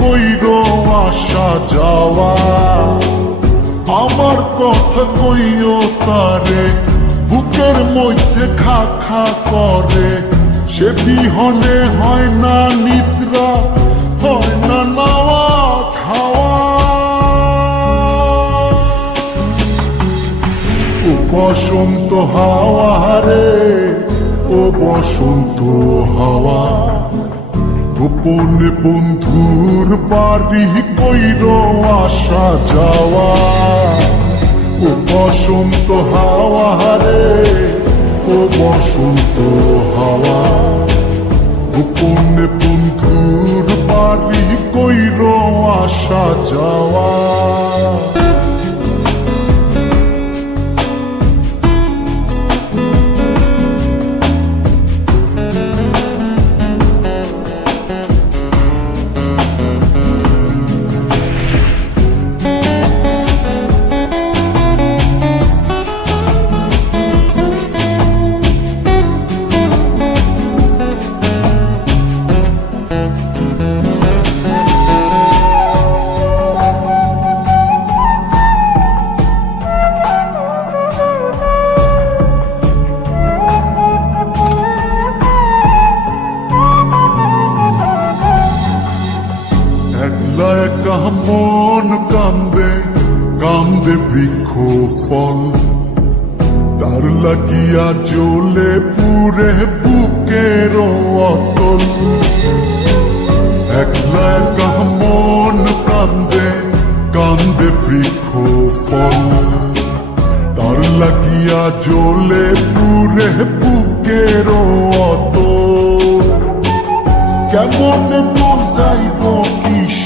কইর আসা যাওয়া? আমার কথা কইও তারে, বুকের মধ্যে খা খা করে। সে বিহনে হয় না নিদ্রা, হয় না নাওয়া খাওয়া। ও বসন্ত হাওয়া রে, ও বসন্ত হাওয়া। গোপনে বন্ধুর বাড়ি কইর আসা যাওয়া। ও বসন্ত হাওয়া হারে ও বসন্ত হাওয়া। গোপনে বন্ধুর বাড়ি কইর আসা যাওয়া। মন কান্দে কান্দে বৃক্ষ ফল তার লাগিয়া জ্বলে পুরে বুকের অতল একলা একা মন কান্দে কান্দে বৃক্ষ ফল তার লাগিয়া জ্বলে পুরে বুকের অতল কেমন বোঝাইব কিসে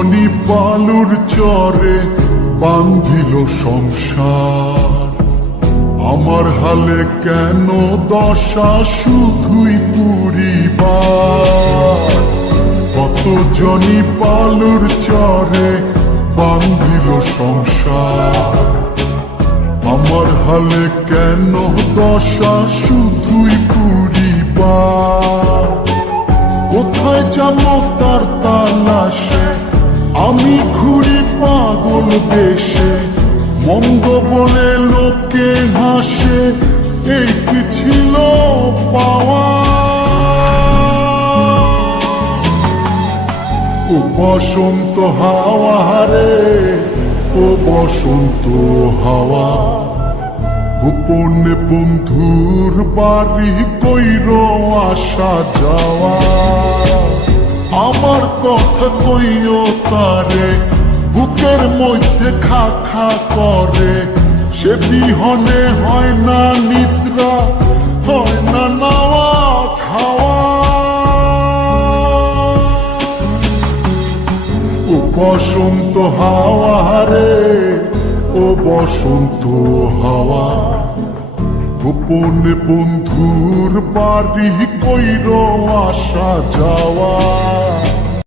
জনি বালুর চরে বান্ধিল সংসার। আমার হালে কেন দশা শুধুই পুরিবার? কত জনি বালুর চরে বান্ধিল সংসার? আমার হালে কেন দশা শুধুই পুরিবার? কোথায় যাব তার তালাশে আমি ঘুরি পাগল বেশে, মন্দ বলে লোকে হাসে, এই কি ছিল পাওয়া? ও বসন্ত হাওয়া রে ও বসন্ত হাওয়া। গোপনে বন্ধুর বাড়ি কইর আসা যাওয়া। আমার কথা কইও তারে, বুকের মধ্যে খা খা করে। সে বিহনে হয় না নিদ্রা, হয় না নাওয়া খাওয়া। ও বসন্ত হাওয়া রে, ও বসন্ত হাওয়া। গোপনে বন্ধুর বাড়ি কইর আসা যাওয়া।